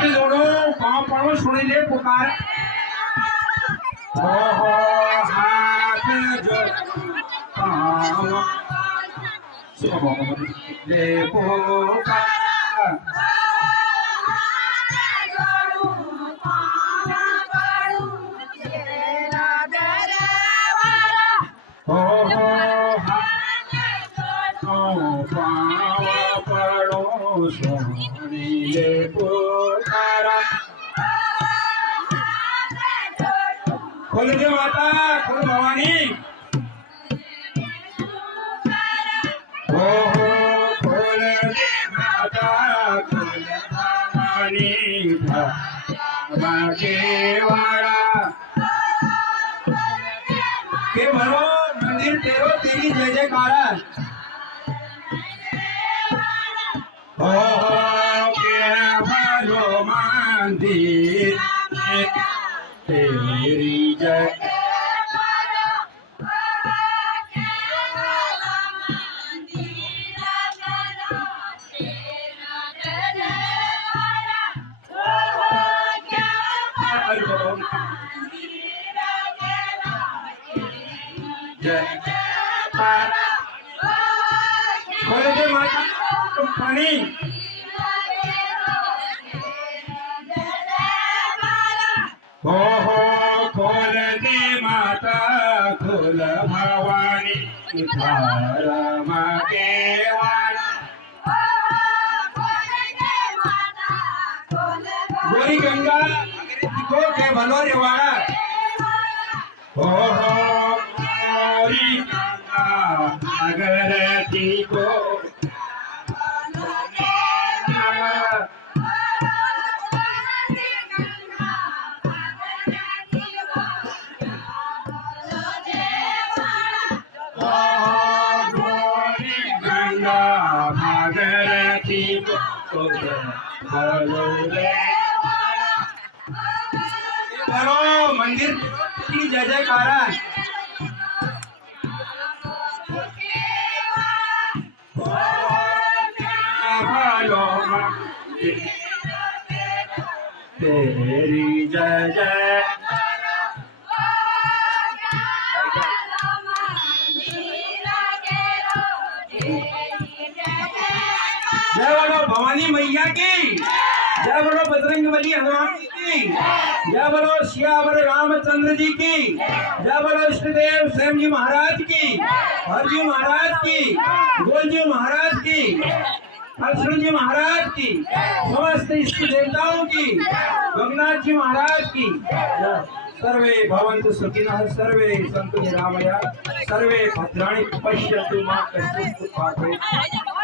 हाथ जोड़ो पाँव पड़ो सुन ले पुकार हो हाथ जोड़ो पाँव सुन ले पुकार सोनीले पुकारा खोल दे माता खोल भवानी हो खोल दे माता खोल भवानी बाके वाला के भरो मंदिर तेरो तेरी जय जयकारा हो के भरो मंदिर तेरी जय खोल दे माता पानी हो खोल दे माता खोल भवानी मागे गोरी गंगा को के भलोरे वाला हो गोरी गंगा अगरती को भागरती करो मंदिर की जय जयकारा तेरी जय जय जय बोलो भवानी मैया की जय बोलो बजरंगबली हनुमान जी की जय बोलो सियावर रामचंद्र जी की जय बोलो इष्टदेव स्वयं जी महाराज की हर जी महाराज की गोल जी महाराज की हर्षण जी महाराज की समस्त इष्ट देवताओं की गंगनाथ जी महाराज की सर्वे भवन्तु सुखिनः सर्वे सन्तु निरामयाः सर्वे भद्राणि पश्यन्तु मा कश्चित् दुःखं भवेत्।